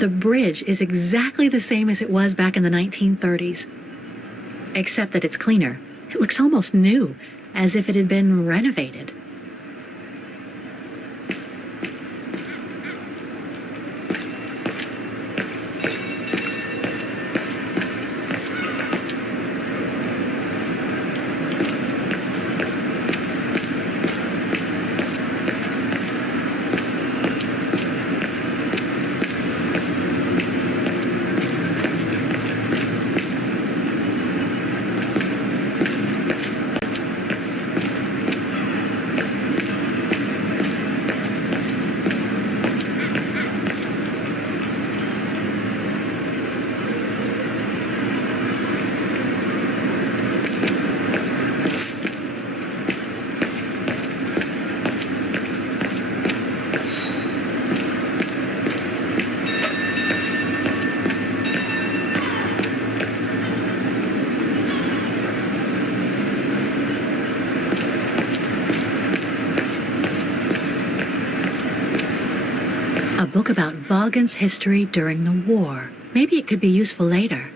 The bridge is exactly the same as it was back in the 1930s, except that it's cleaner. It looks almost new, as if it had been renovated. A book about Vaughan's history during the war. Maybe it could be useful later.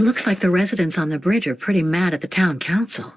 Looks like the residents on the bridge are pretty mad at the town council.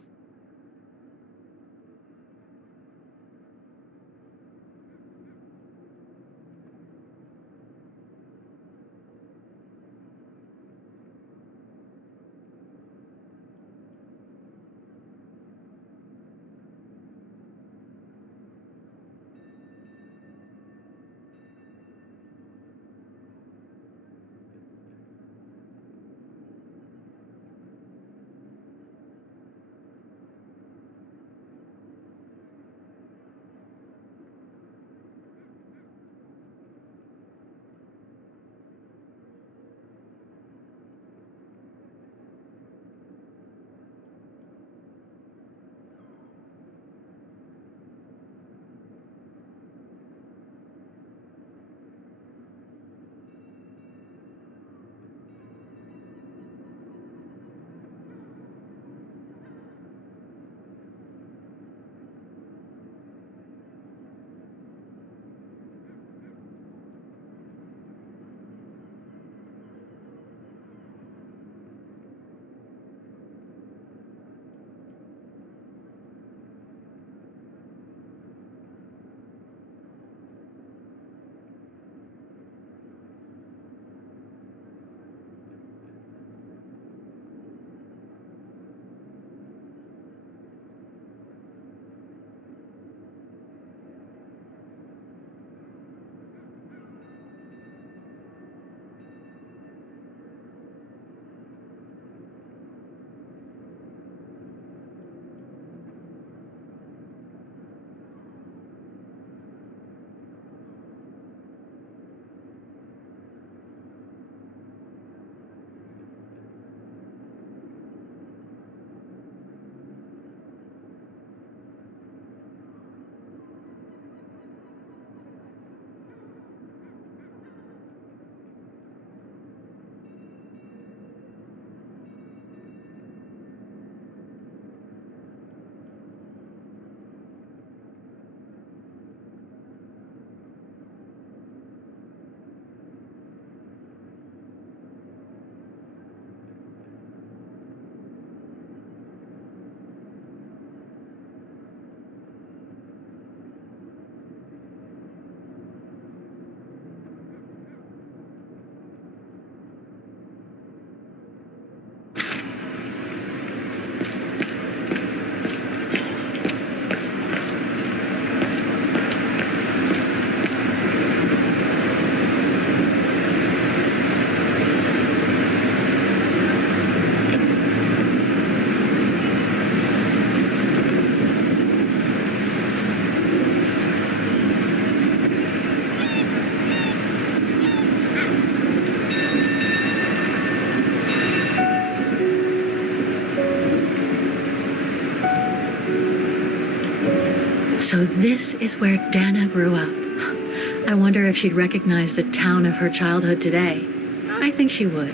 So this is where Dana grew up. I wonder if she'd recognize the town of her childhood today. I think she would.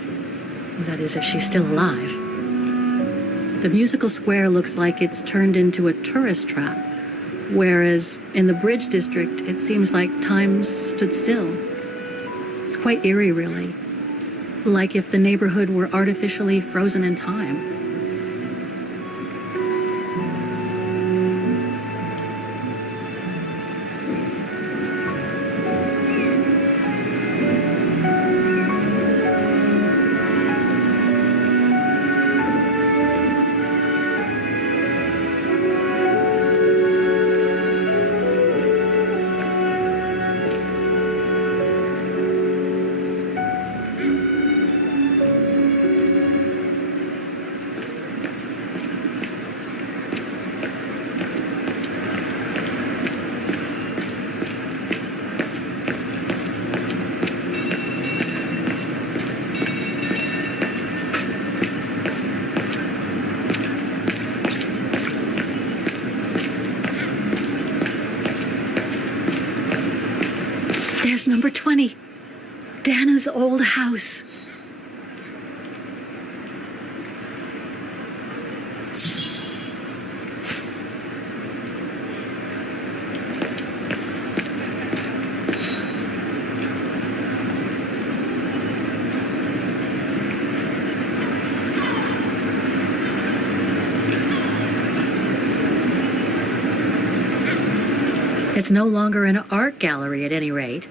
That is, if she's still alive. The musical square looks like it's turned into a tourist trap, whereas in the Bridge District, it seems like time stood still. It's quite eerie, really. Like if the neighborhood were artificially frozen in time. There's number 20. Dana's old house. It's no longer an art gallery at any rate.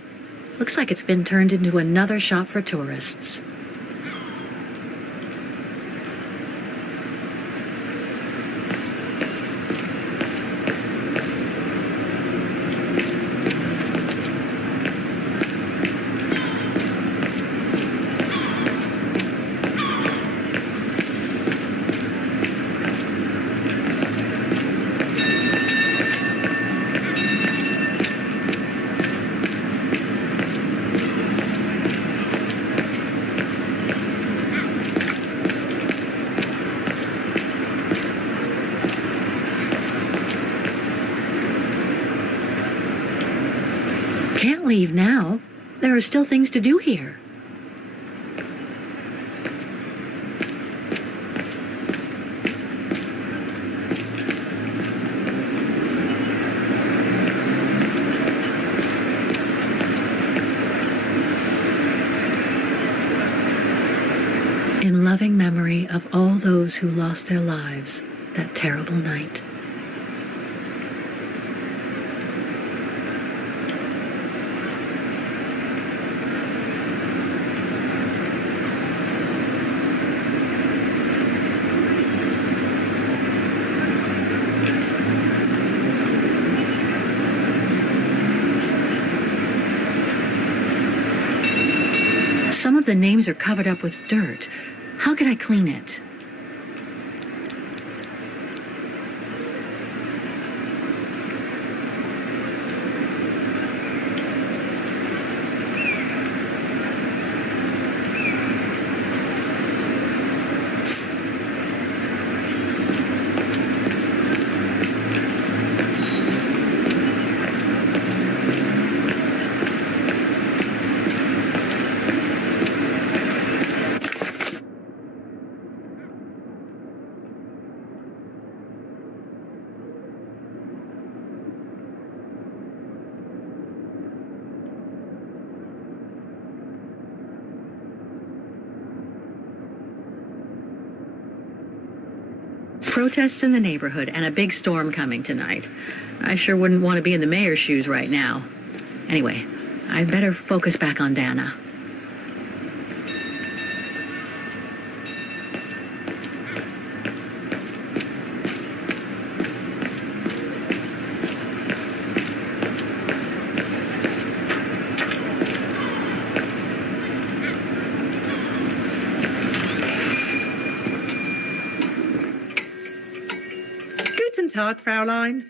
Looks like it's been turned into another shop for tourists. Can't leave now. There are still things to do here. In loving memory of all those who lost their lives that terrible night. Some of the names are covered up with dirt. How could I clean it? Protests in the neighborhood and a big storm coming tonight. I sure wouldn't want to be in the mayor's shoes right now. Anyway, I'd better focus back on Dana. Guten Tag, Fräulein.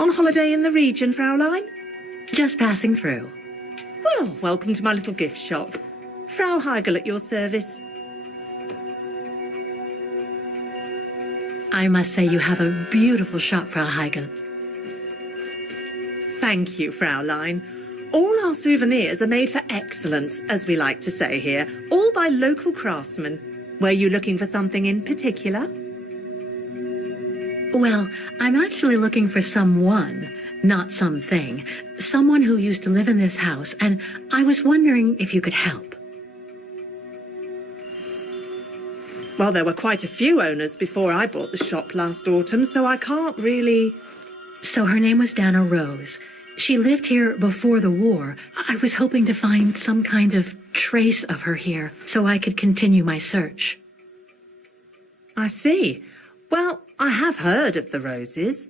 On holiday in the region, Fräulein? Just passing through. Well, welcome to my little gift shop. Frau Heigl at your service. I must say you have a beautiful shop, Frau Heigl. Thank you, Fraulein. All our souvenirs are made for excellence, as we like to say here, all by local craftsmen. Were you looking for something in particular? Well, I'm actually looking for someone, not something. Someone who used to live in this house, and I was wondering if you could help. Well, there were quite a few owners before I bought the shop last autumn, so I can't really... So her name was Dana Rose. She lived here before the war. I was hoping to find some kind of trace of her here, so I could continue my search. I see. Well, I have heard of the Roses,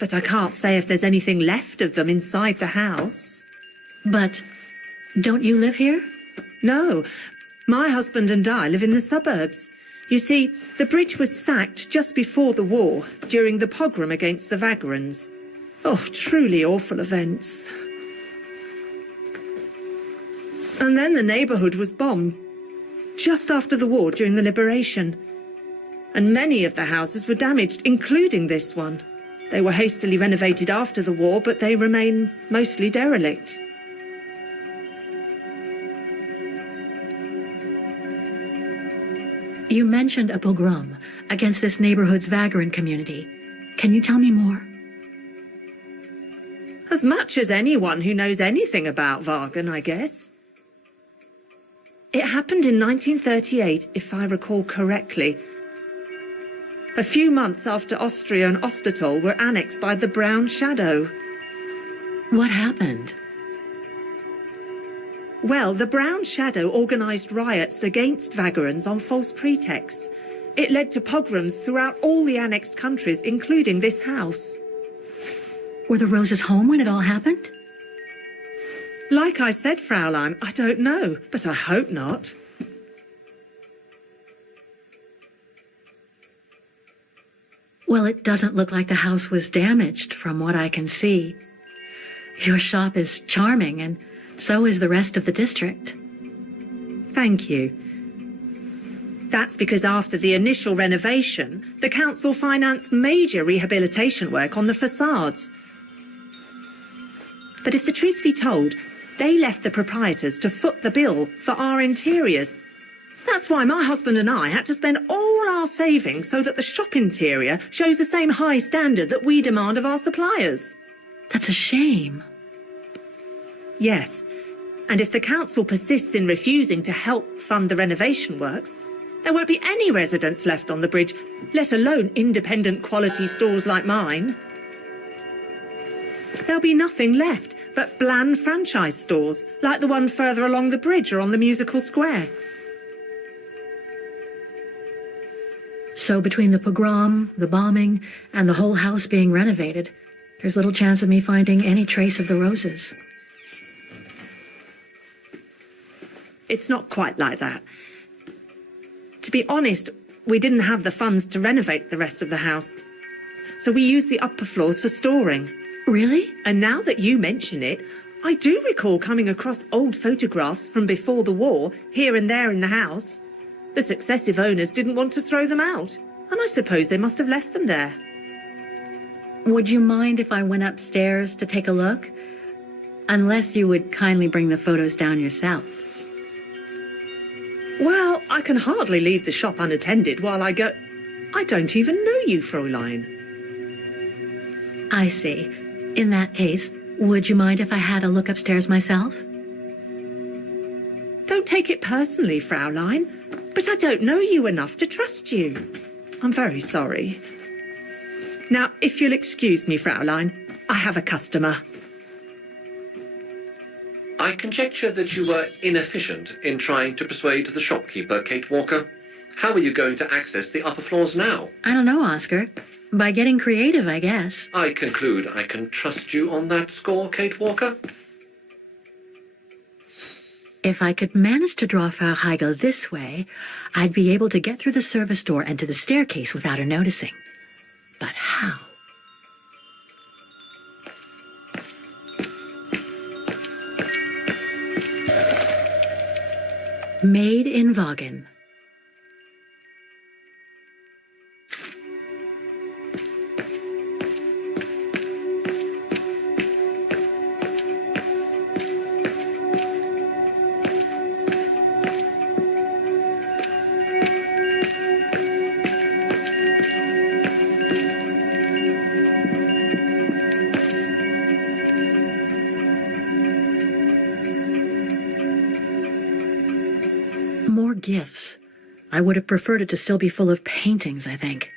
but I can't say if there's anything left of them inside the house. But don't you live here? No, my husband and I live in the suburbs. You see, the bridge was sacked just before the war, during the pogrom against the Vagrants. Oh, truly awful events. And then the neighbourhood was bombed, just after the war during the liberation. And many of the houses were damaged, including this one. They were hastily renovated after the war, but they remain mostly derelict. You mentioned a pogrom against this neighborhood's vagrant community. Can you tell me more? As much as anyone who knows anything about Wagen, I guess. It happened in 1938, if I recall correctly. A few months after Austria and Ostertal were annexed by the Brown Shadow. What happened? Well, the Brown Shadow organised riots against Vagrants on false pretexts. It led to pogroms throughout all the annexed countries, including this house. Were the Roses home when it all happened? Like I said, Fraulein, I don't know, but I hope not. Well, it doesn't look like the house was damaged from what I can see. Your shop is charming, and so is the rest of the district. Thank you. That's because after the initial renovation, the council financed major rehabilitation work on the facades. But if the truth be told, they left the proprietors to foot the bill for our interiors. That's why my husband and I had to spend all our savings so that the shop interior shows the same high standard that we demand of our suppliers. That's a shame. Yes, and if the council persists in refusing to help fund the renovation works, there won't be any residents left on the bridge, let alone independent quality stores like mine. There'll be nothing left but bland franchise stores, like the one further along the bridge or on the musical square. So between the pogrom, the bombing, and the whole house being renovated, there's little chance of me finding any trace of the Roses. It's not quite like that. To be honest, we didn't have the funds to renovate the rest of the house, so we used the upper floors for storing. Really? And now that you mention it, I do recall coming across old photographs from before the war, here and there in the house. The successive owners didn't want to throw them out, and I suppose they must have left them there. Would you mind if I went upstairs to take a look? Unless you would kindly bring the photos down yourself. Well, I can hardly leave the shop unattended while I go... I don't even know you, Fräulein. I see. In that case, would you mind if I had a look upstairs myself? Don't take it personally, Fräulein, but I don't know you enough to trust you. I'm very sorry. Now, if you'll excuse me, Fräulein, I have a customer. I conjecture that you were inefficient in trying to persuade the shopkeeper, Kate Walker. How are you going to access the upper floors now? I don't know, Oscar. By getting creative, I guess. I conclude I can trust you on that score, Kate Walker? If I could manage to draw Frau Heigl this way, I'd be able to get through the service door and to the staircase without her noticing. But how? Made in Vaughan. More gifts. I would have preferred it to still be full of paintings, I think.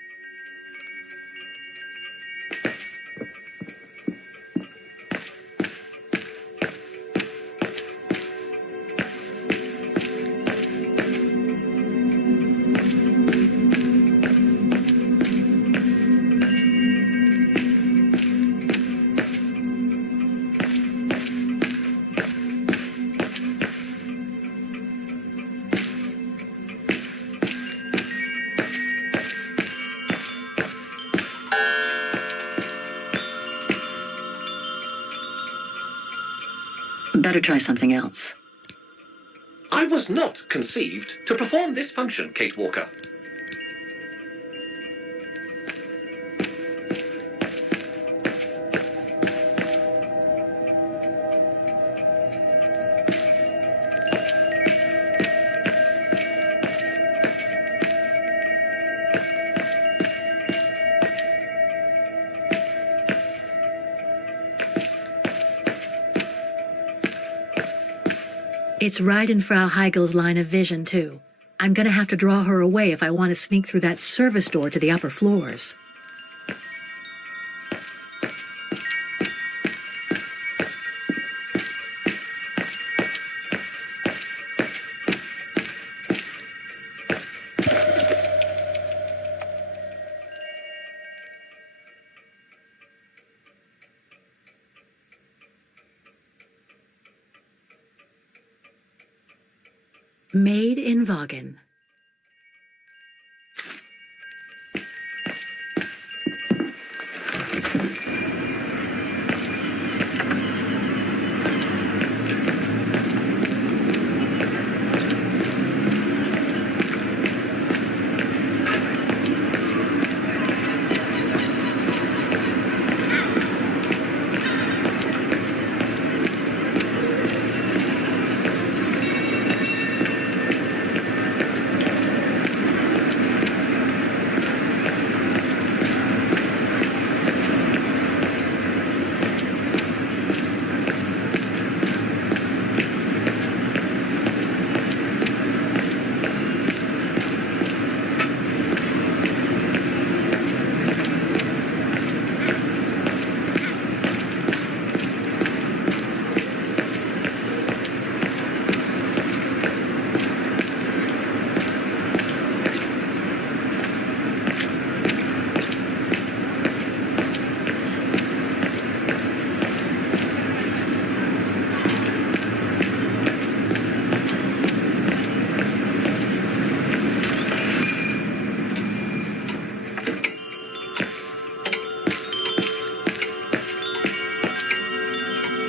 Better try something else. I was not conceived to perform this function, Kate Walker. It's right in Frau Heigel's line of vision, too. I'm gonna have to draw her away if I want to sneak through that service door to the upper floors. Made in Vaughan.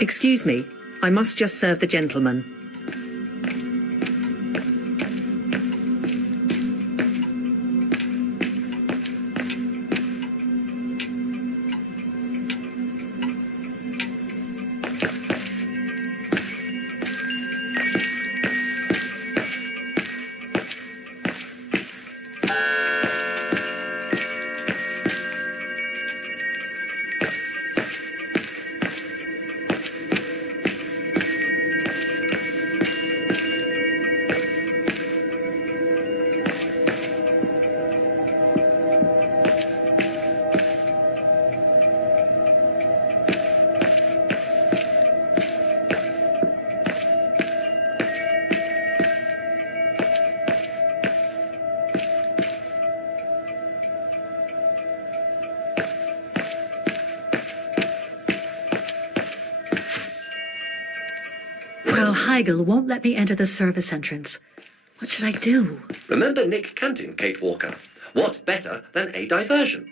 Excuse me, I must just serve the gentleman. Frau Heigel won't let me enter the service entrance. What should I do? Remember Nick Cantin, Kate Walker. What better than a diversion?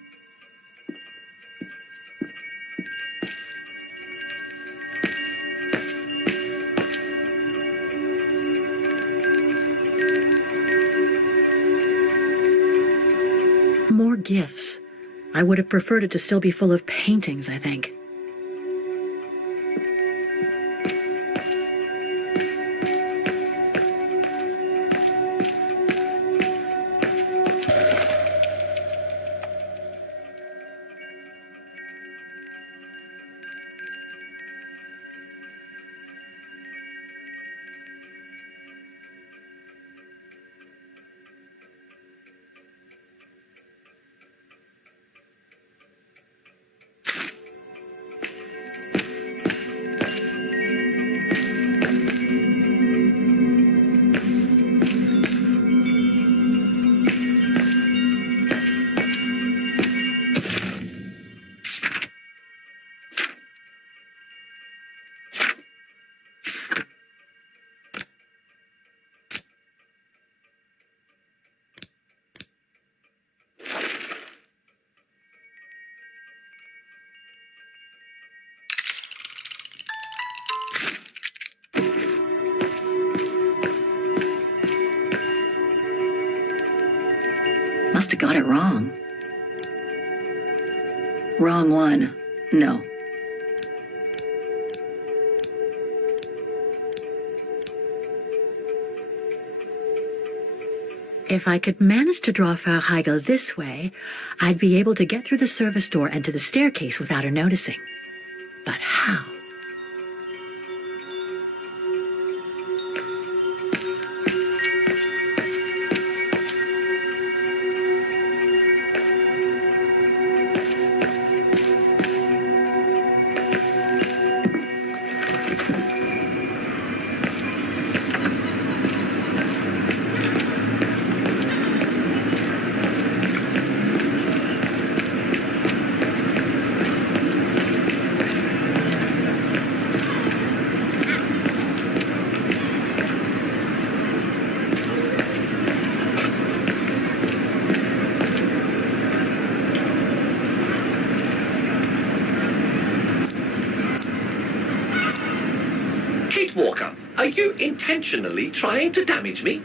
gifts. I would have preferred it to still be full of paintings, I think. Must have got it wrong. Wrong one. No. If I could manage to draw Frau Heigl this way, I'd be able to get through the service door and to the staircase without her noticing. But how? Kate Walker, are you intentionally trying to damage me?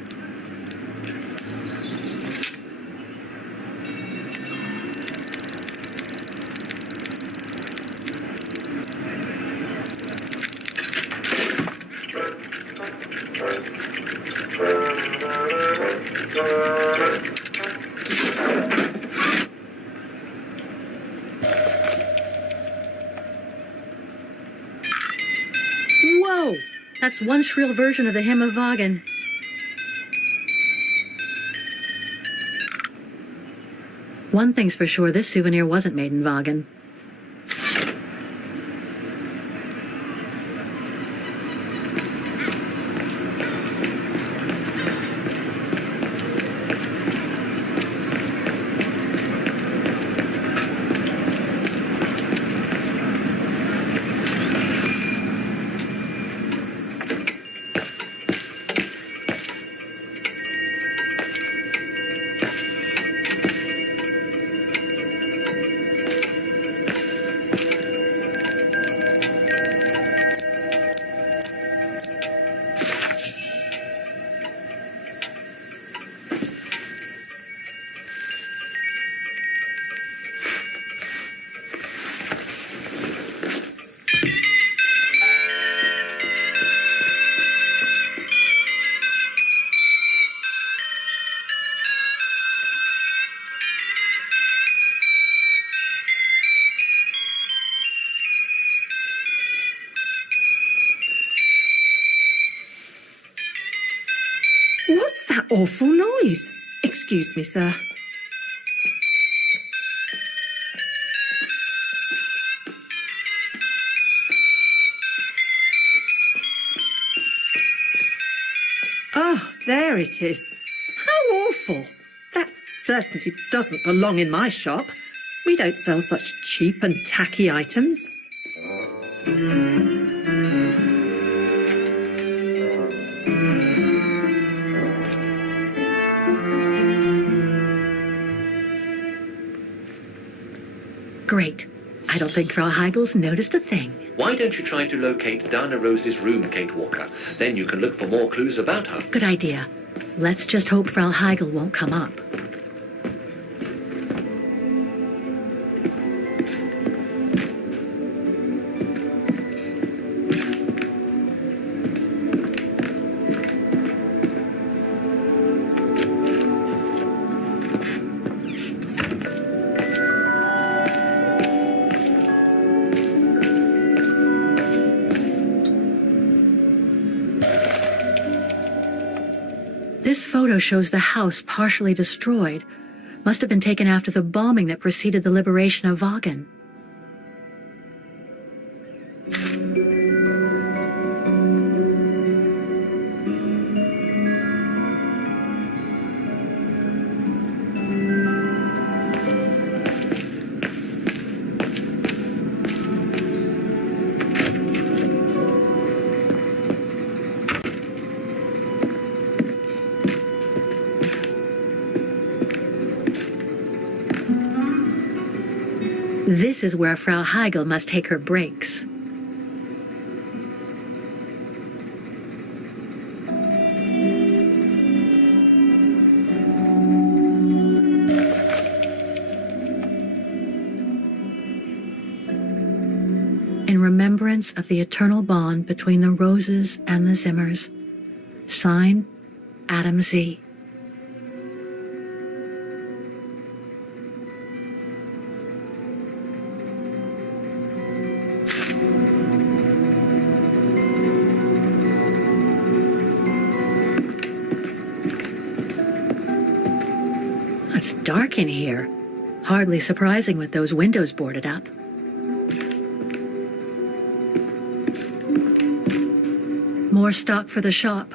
Whoa! That's one shrill version of the Hymn of Wagen. One thing's for sure, this souvenir wasn't made in Wagen. What's that awful noise? Excuse me, sir. Oh, there it is. How awful. That certainly doesn't belong in my shop. We don't sell such cheap and tacky items. Great. I don't think Frau Heigl's noticed a thing. Why don't you try to locate Dana Rose's room, Kate Walker? Then you can look for more clues about her. Good idea. Let's just hope Frau Heigl won't come up. This photo shows the house partially destroyed. Must have been taken after the bombing that preceded the liberation of Vagan. This is where Frau Heigl must take her breaks. In remembrance of the eternal bond between the Roses and the Zimmers. Signed, Adam Z. It's dark in here. Hardly surprising with those windows boarded up. More stock for the shop.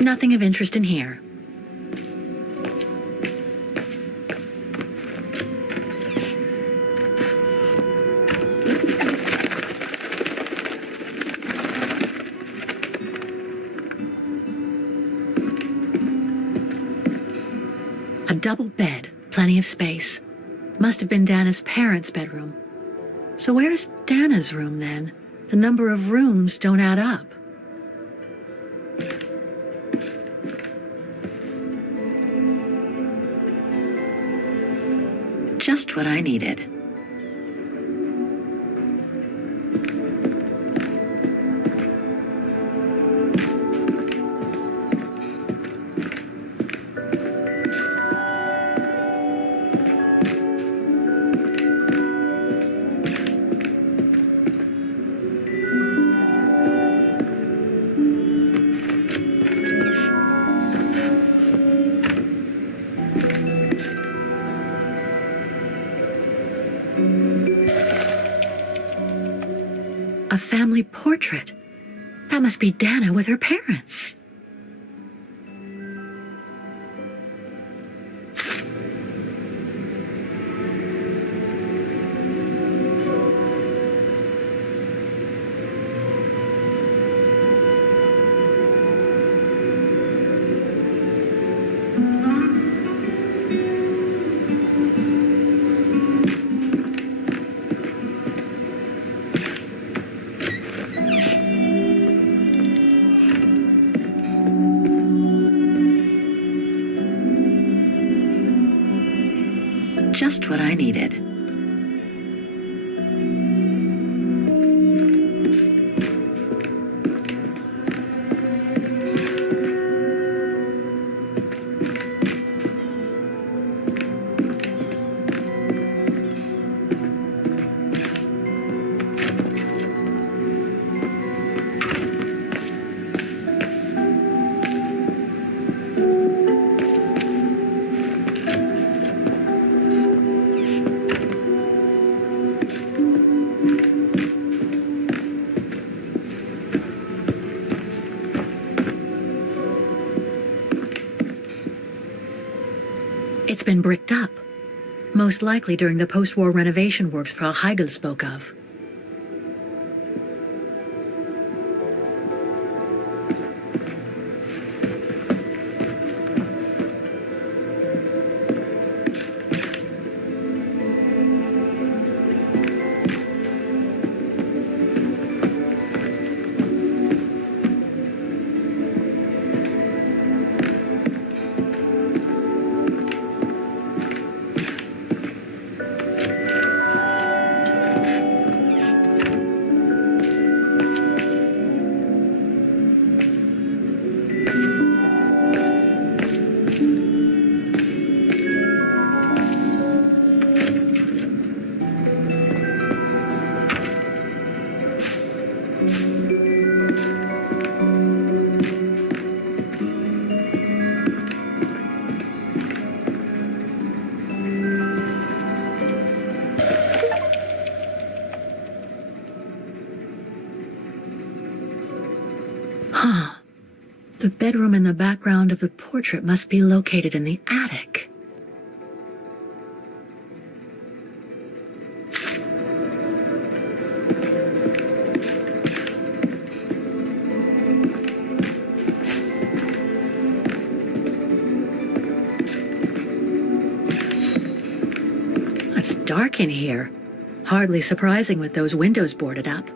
Nothing of interest in here. A double bed, plenty of space. Must have been Dana's parents' bedroom. So where's Dana's room then? The number of rooms don't add up. Just what I needed. A family portrait. That must be Dana with her parents. Just what I needed. It's been bricked up, most likely during the post-war renovation works Frau Heigl spoke of. The bedroom in the background of the portrait must be located in the attic. It's dark in here. Hardly surprising with those windows boarded up.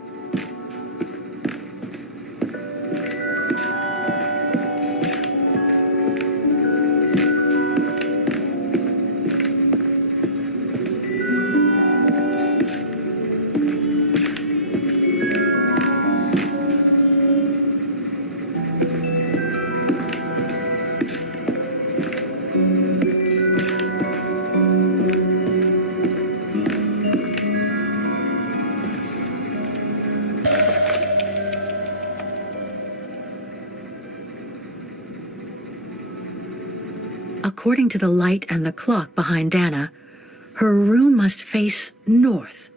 According to the light and the clock behind Dana, her room must face north.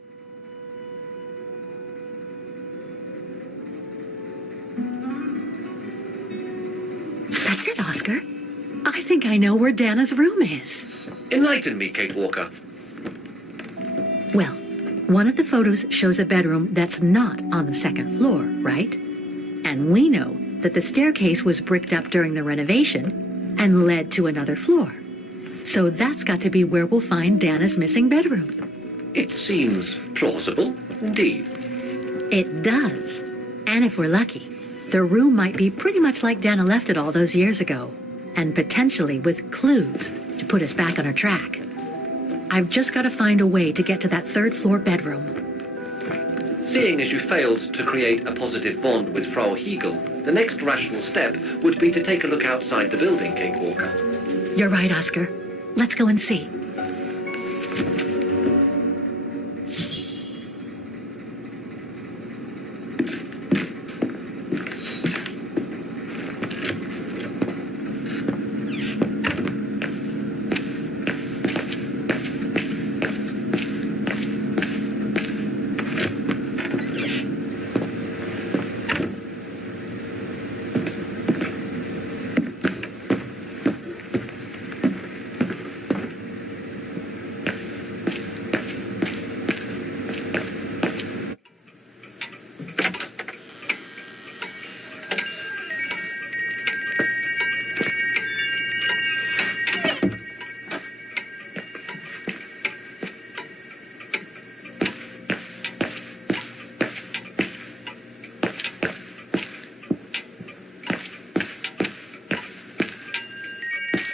That's it, Oscar. I think I know where Dana's room is. Enlighten me, Kate Walker. Well, one of the photos shows a bedroom that's not on the second floor, right? And we know that the staircase was bricked up during the renovation and led to another floor. So that's got to be where we'll find Dana's missing bedroom. It seems plausible, indeed. It does. And if we're lucky, the room might be pretty much like Dana left it all those years ago, and potentially with clues to put us back on our track. I've just got to find a way to get to that third floor bedroom. Seeing as you failed to create a positive bond with Frau Heigl, the next rational step would be to take a look outside the building, Kate Walker. You're right, Oscar. Let's go and see.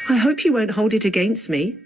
I hope you won't hold it against me.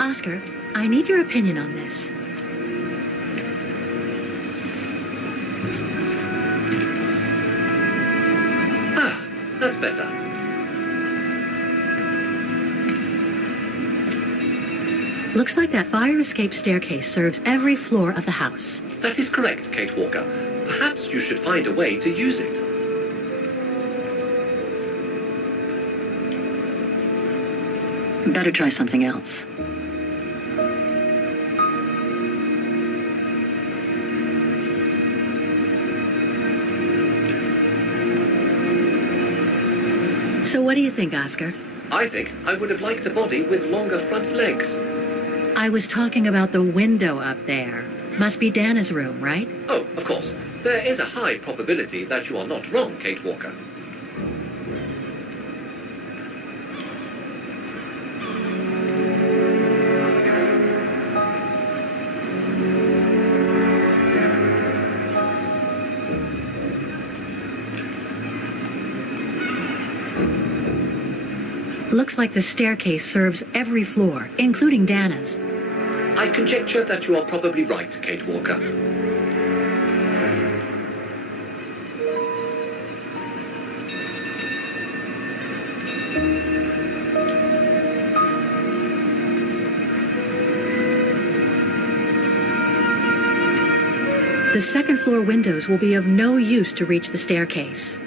Oscar, I need your opinion on this. That's better. Looks like that fire escape staircase serves every floor of the house. That is correct, Kate Walker. Perhaps you should find a way to use it. Better try something else. So what do you think, Oscar? I think I would have liked a body with longer front legs. I was talking about the window up there. Must be Dana's room, right? Oh, of course. There is a high probability that you are not wrong, Kate Walker. Looks like the staircase serves every floor, including Dana's. I conjecture that you are probably right, Kate Walker. The second floor windows will be of no use to reach the staircase.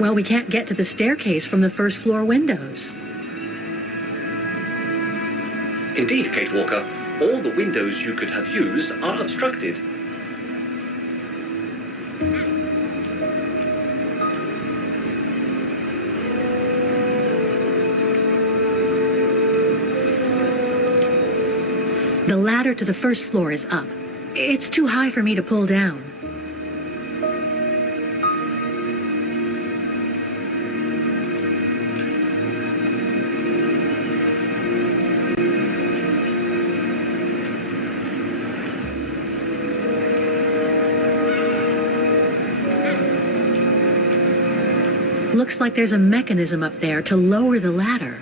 Well, we can't get to the staircase from the first floor windows. Indeed, Kate Walker, all the windows you could have used are obstructed. The ladder to the first floor is up. It's too high for me to pull down. Looks like there's a mechanism up there to lower the ladder.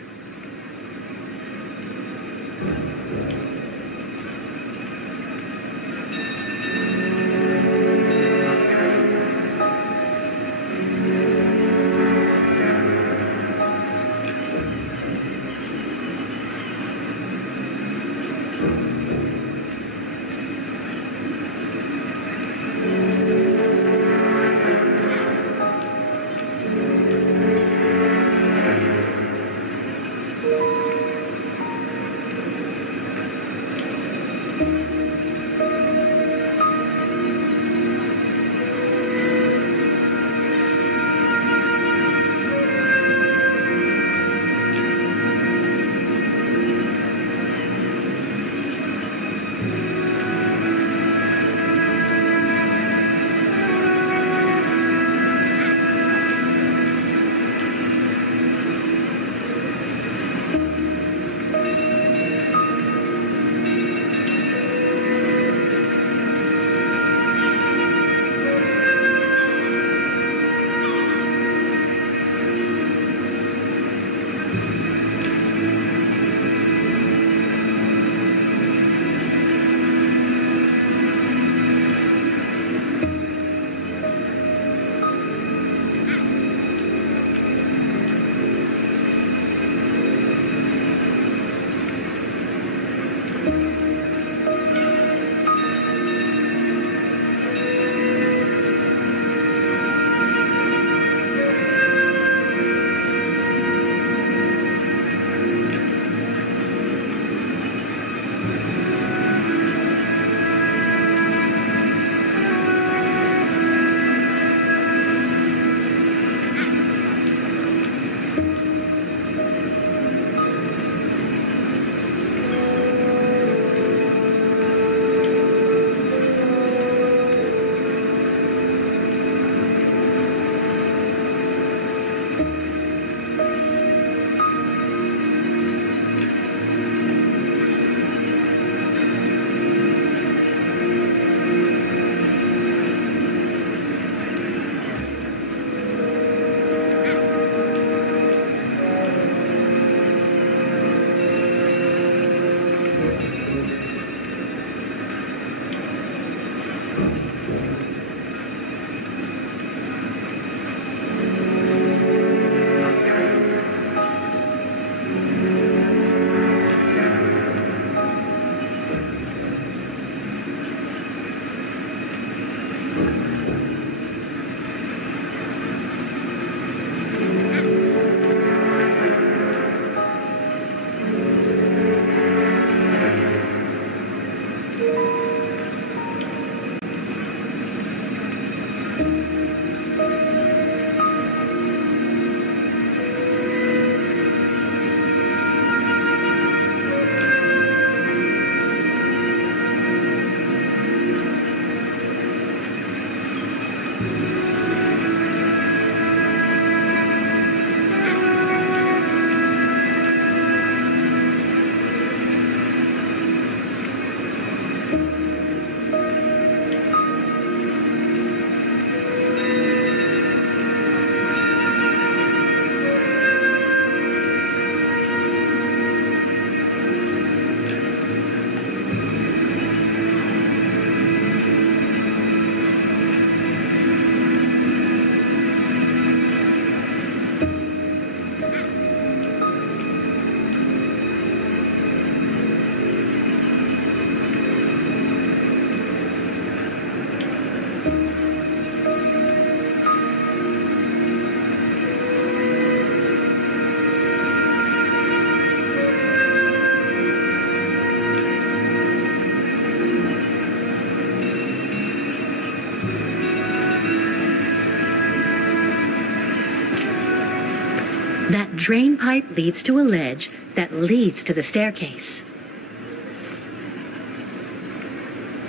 That drain pipe leads to a ledge that leads to the staircase.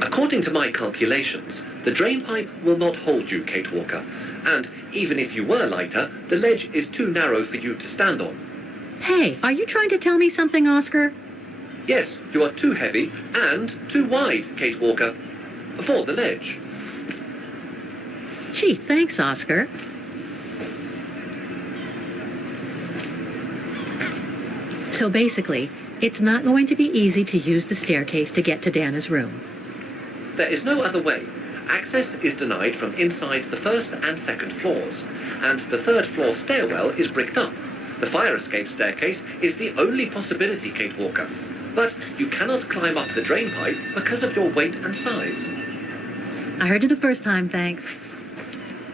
According to my calculations, the drain pipe will not hold you, Kate Walker. And even if you were lighter, the ledge is too narrow for you to stand on. Hey, are you trying to tell me something, Oscar? Yes, you are too heavy and too wide, Kate Walker, for the ledge. Gee, thanks, Oscar. So basically, it's not going to be easy to use the staircase to get to Dana's room. There is no other way. Access is denied from inside the first and second floors, and the third floor stairwell is bricked up. The fire escape staircase is the only possibility, Kate Walker. But you cannot climb up the drain pipe because of your weight and size. I heard you the first time, thanks.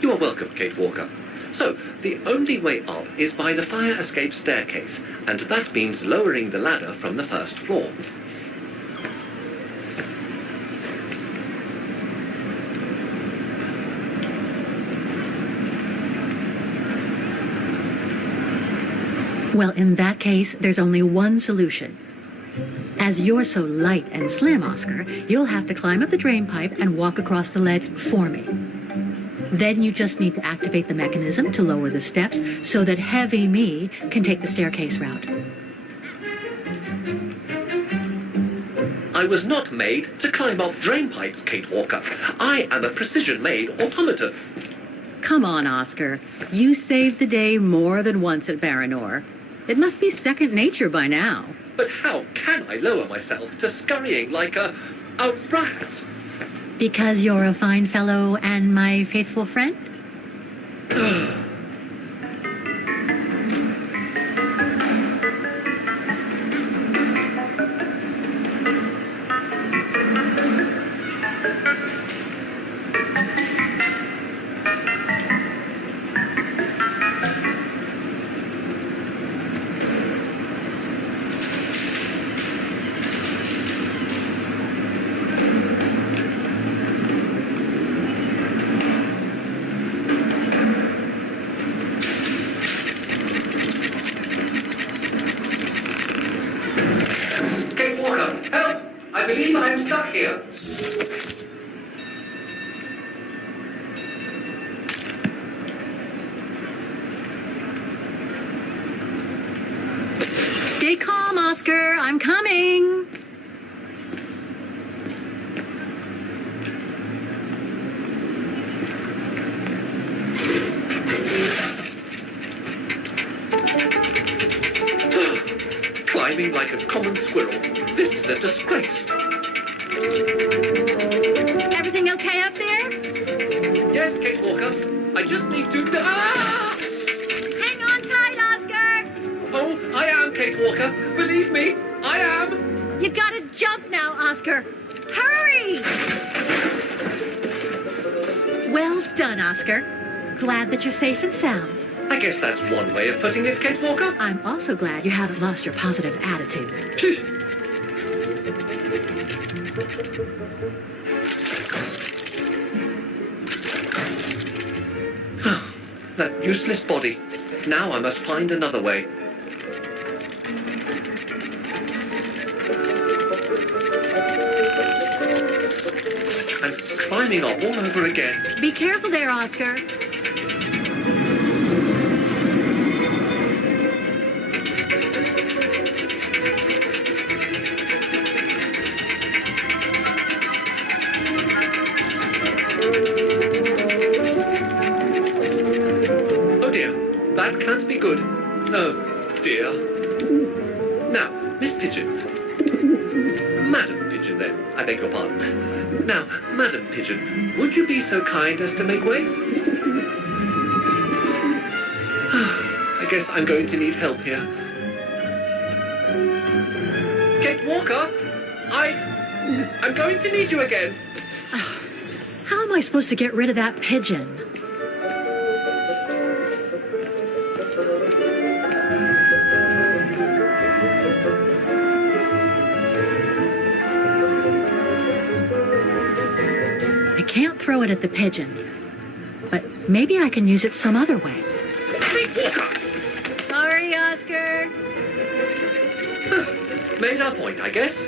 You are welcome, Kate Walker. So, the only way up is by the fire escape staircase, and that means lowering the ladder from the first floor. Well, in that case, there's only one solution. As you're so light and slim, Oscar, you'll have to climb up the drain pipe and walk across the ledge for me. Then you just need to activate the mechanism to lower the steps so that heavy me can take the staircase route. I was not made to climb up drain pipes, Kate Walker. I am a precision-made automaton. Come on, Oscar. You saved the day more than once at Baranor. It must be second nature by now. But how can I lower myself to scurrying like a rat? Because you're a fine fellow and my faithful friend? Kate Walker, help! I believe I am stuck here. Stay calm, Oscar. I'm coming. Climbing like a common squirrel. This is a disgrace. Everything okay up there? Yes, Kate Walker. I just need to... Ah! Hang on tight, Oscar. Oh, I am, Kate Walker. Believe me, I am. You gotta jump now, Oscar. Hurry! Well done, Oscar. Glad that you're safe and sound. I guess that's one way of putting it, Kate Walker. I'm also glad you haven't lost your positive attitude. Phew. That useless body. Now I must find another way. I'm climbing up all over again. Be careful there, Oscar. Oh dear, that can't be good. Oh dear. Now, Miss Pigeon. Madam Pigeon, then. I beg your pardon. Now, Madam Pigeon, would you be so kind as to make way? I guess I'm going to need help here. Kate Walker, I'm going to need you again. How am I supposed to get rid of that pigeon? I can't throw it at the pigeon, but maybe I can use it some other way. Kate Walker! Sorry, Oscar. Made our point, I guess.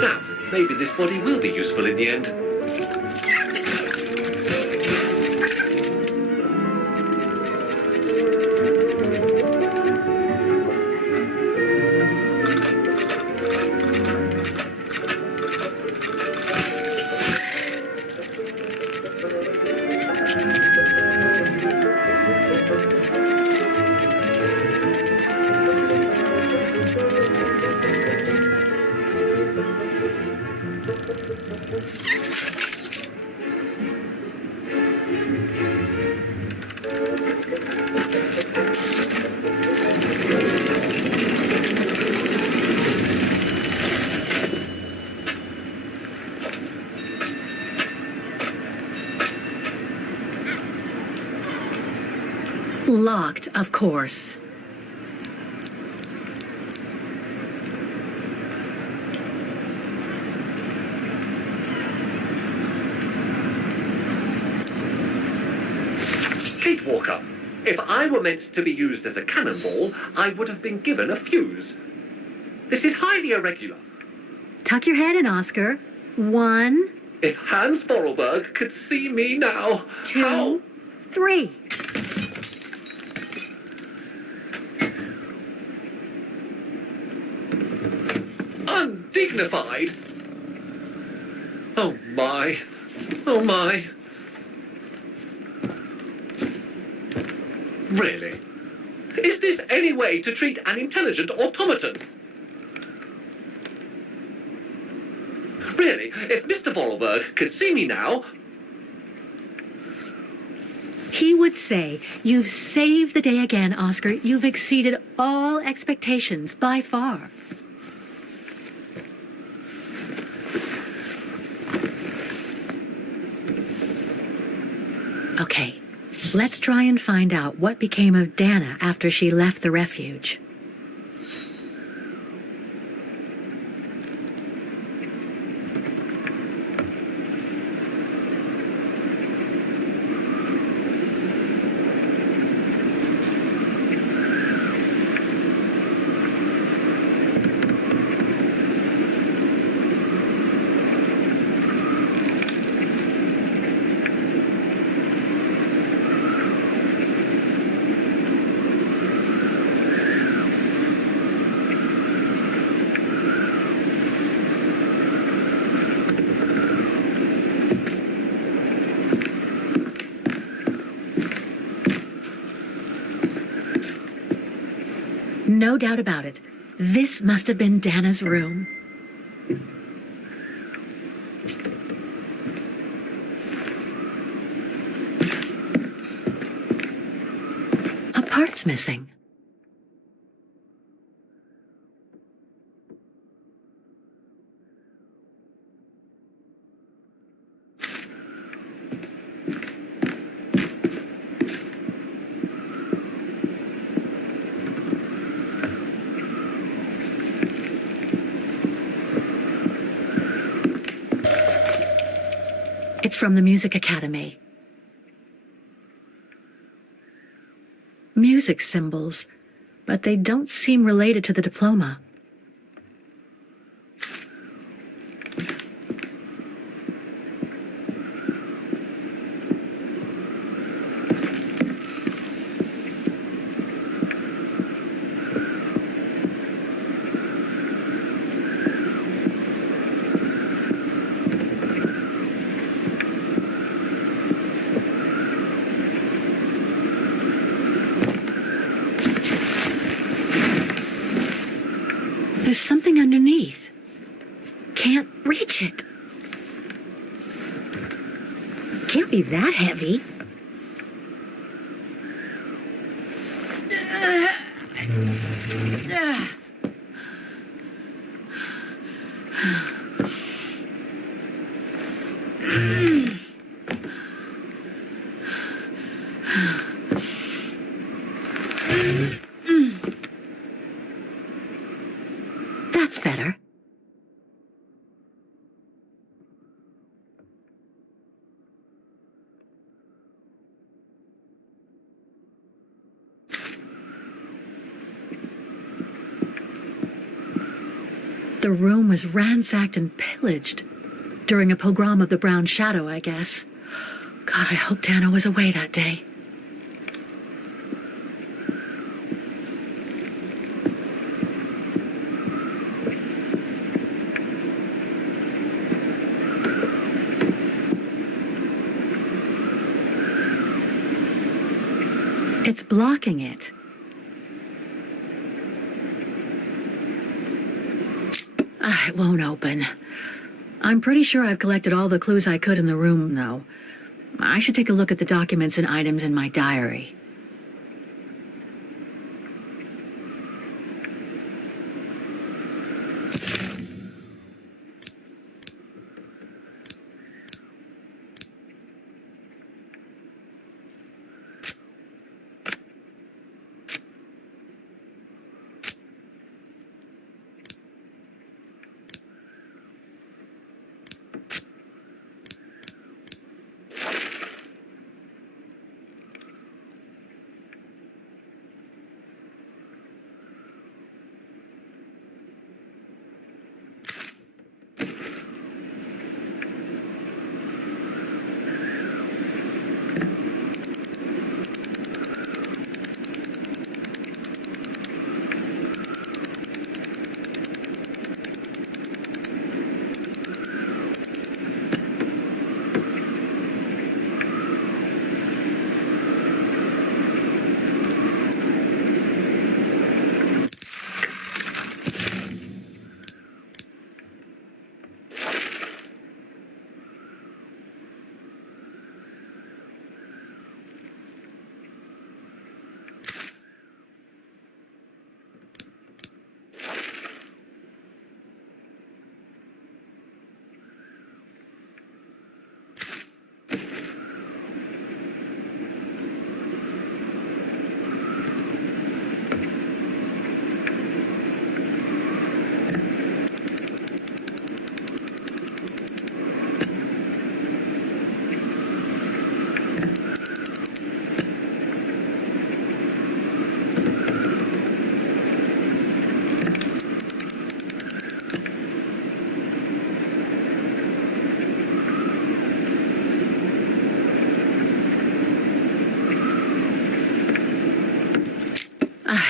Now, maybe this body will be useful in the end. Locked, of course. Kate Walker, if I were meant to be used as a cannonball, I would have been given a fuse. This is highly irregular. Tuck your head in, Oscar. 1, If Hans Vorarlberg could see me now, 2, 3. Undignified! Oh my. Oh my. Really? Is this any way to treat an intelligent automaton? Really, if Mr. Vorarlberg could see me now... He would say, "You've saved the day again, Oscar. You've exceeded all expectations by far." Okay, let's try and find out what became of Dana after she left the refuge. No doubt about it. This must have been Dana's room. A part's missing. It's from the Music Academy. Music symbols, but they don't seem related to the diploma. There's something underneath. Can't reach it. Can't be that heavy. That's better. The room was ransacked and pillaged. During a pogrom of the Brown Shadow, I guess. God, I hope Dana was away that day. It's blocking it. It won't open. I'm pretty sure I've collected all the clues I could in the room, though. I should take a look at the documents and items in my diary.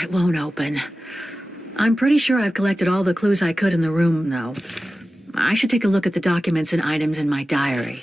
It won't open. I'm pretty sure I've collected all the clues I could in the room, though. I should take a look at the documents and items in my diary.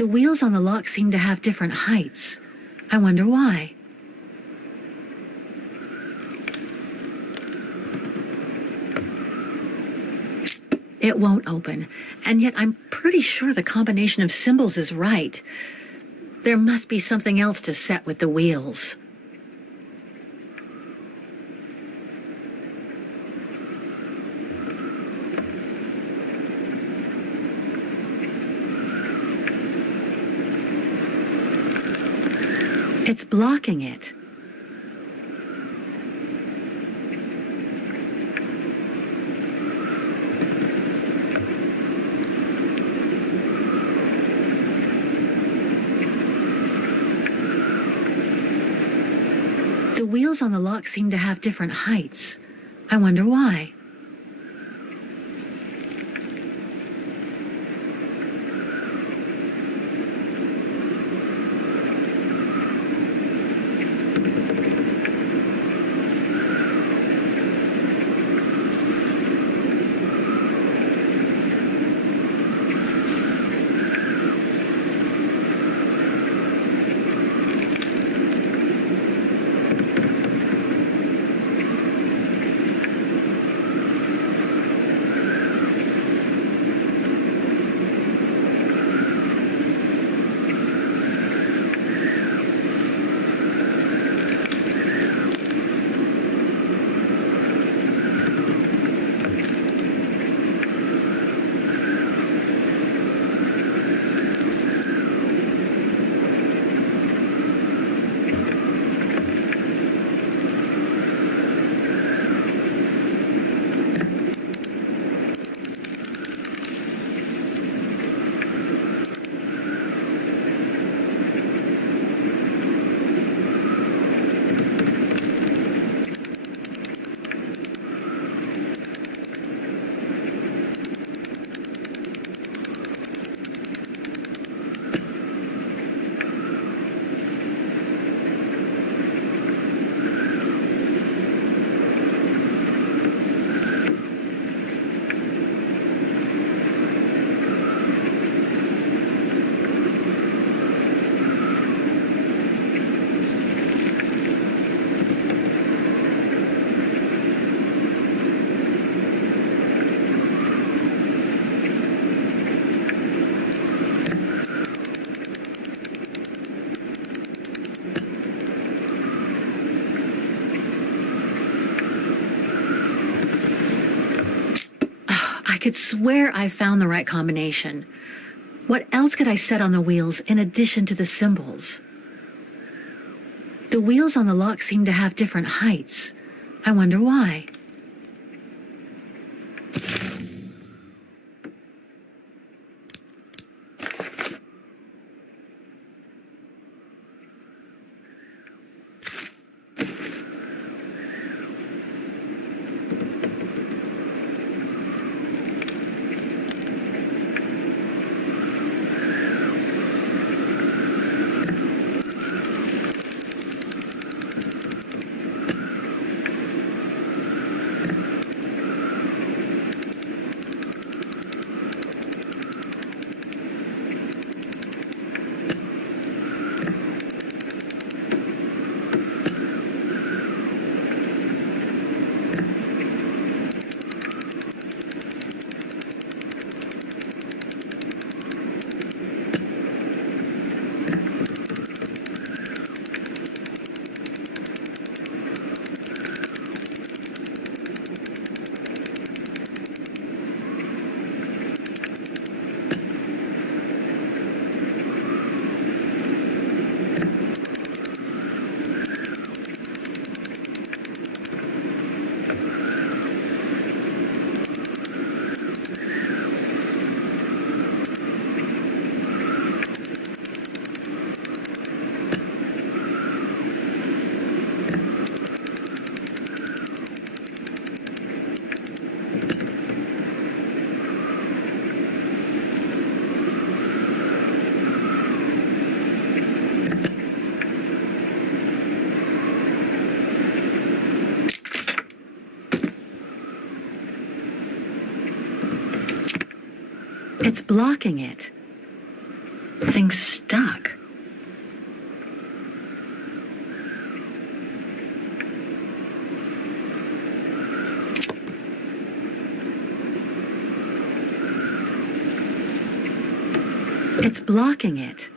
The wheels on the lock seem to have different heights. I wonder why. It won't open, and yet I'm pretty sure the combination of symbols is right. There must be something else to set with the wheels. It's blocking it. The wheels on the lock seem to have different heights. I wonder why. could swear I found the right combination. What else could I set on the wheels in addition to the symbols? The wheels on the lock seem to have different heights. I wonder why. It's blocking it. Thing's stuck. It's blocking it.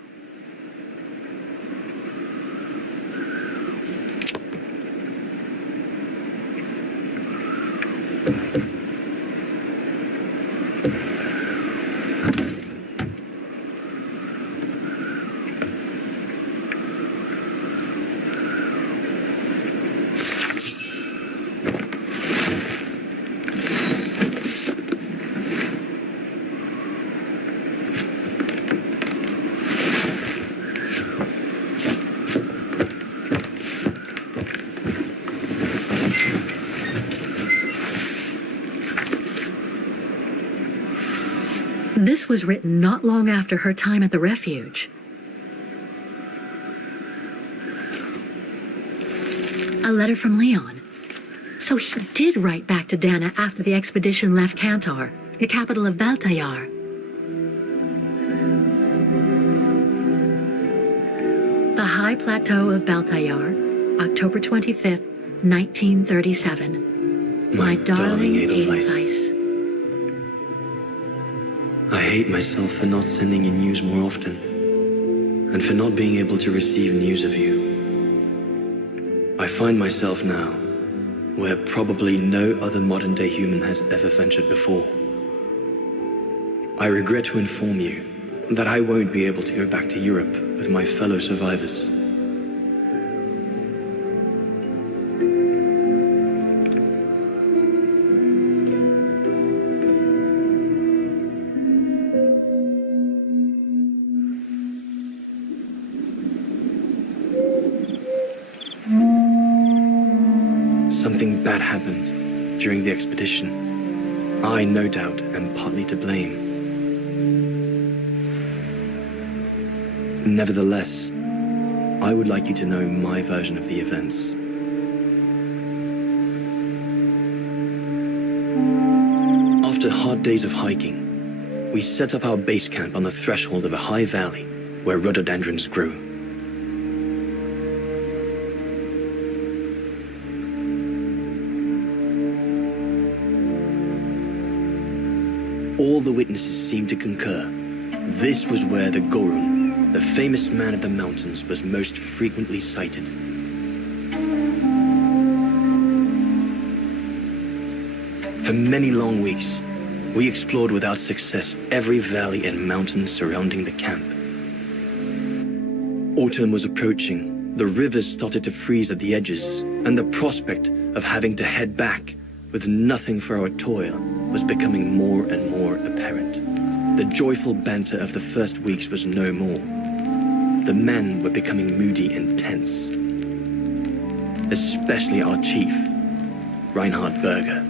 This was written not long after her time at the refuge. A letter from Leon. So he did write back to Dana after the expedition left Kantar, the capital of Baltayar. The High Plateau of Baltayar, October 25th, 1937. My darling Edelweiss. I hate myself for not sending you news more often, and for not being able to receive news of you. I find myself now where probably no other modern-day human has ever ventured before. I regret to inform you that I won't be able to go back to Europe with my fellow survivors. Something bad happened during the expedition. I, no doubt, am partly to blame. Nevertheless, I would like you to know my version of the events. After hard days of hiking, we set up our base camp on the threshold of a high valley where rhododendrons grew. All the witnesses seemed to concur. This was where the Gorun, the famous man of the mountains, was most frequently sighted. For many long weeks, We explored without success every valley and mountain surrounding the camp. Autumn was approaching. The rivers started to freeze at the edges, and the prospect of having to head back with nothing for our toil was becoming more and more apparent. The joyful banter of the first weeks was no more. The men were becoming moody and tense. Especially our chief, Reinhard Berger.